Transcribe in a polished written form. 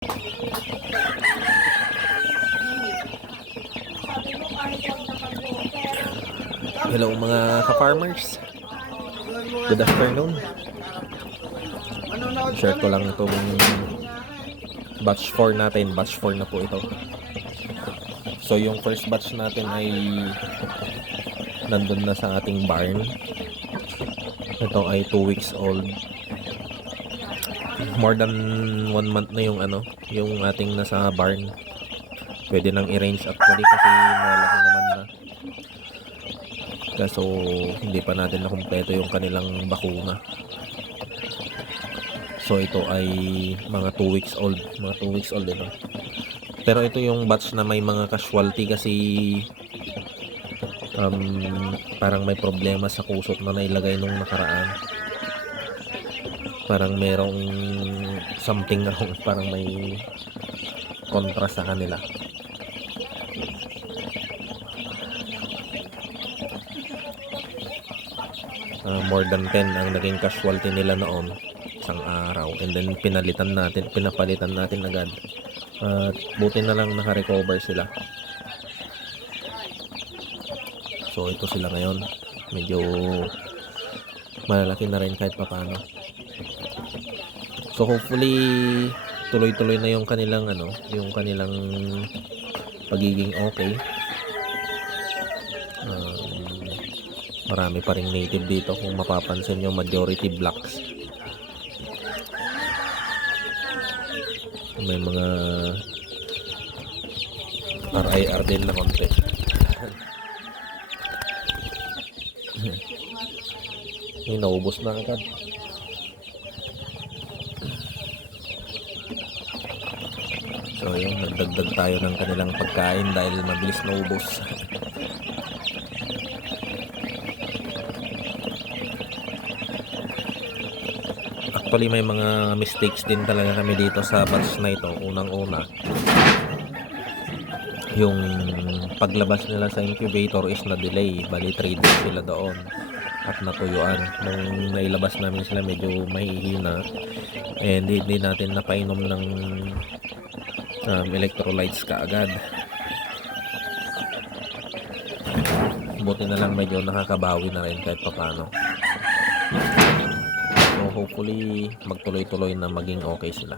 Hello mga ka-farmers. Good afternoon. Share ko lang itong batch 4 natin. Batch 4 na po ito. So yung first batch natin ay nandun na sa ating barn. Ito ay 2 weeks old. More than 1 month na yung ating nasa barn. Pwede nang i-range actually kasi malaki naman na. Kaso hindi pa natin na kumpleto yung kanilang bakuna. So ito ay mga 2 weeks old. Mga 2 weeks old ito. Pero ito yung batch na may mga casualty kasi parang may problema sa kusot na nailagay nung nakaraan. Parang merong something wrong. Parang may kontra sa kanila. More than 10 ang naging casualty nila noon isang araw, and then pinapalitan natin agad at buti na lang naka-recover sila. So ito sila ngayon, medyo malalaki na rin kahit papano. So hopefully tuloy-tuloy na yung kanilang pagiging okay. Marami pa ring native dito, kung mapapansin nyo, majority blacks. May mga RIR din na konti. May naubos na agad. So yun, nagdagdag tayo ng kanilang pagkain dahil mabilis naubos. Actually may mga mistakes din talaga kami dito sa batch na ito. Unang-una, yung paglabas nila sa incubator is na delay. Bali 3 days sila doon at natuyuan. Nung nailabas namin sila, medyo mahihina and hindi natin napainom ng electrolytes kaagad. Buti na lang medyo nakakabawi na rin kahit papano. So hopefully magtuloy-tuloy na maging okay sila.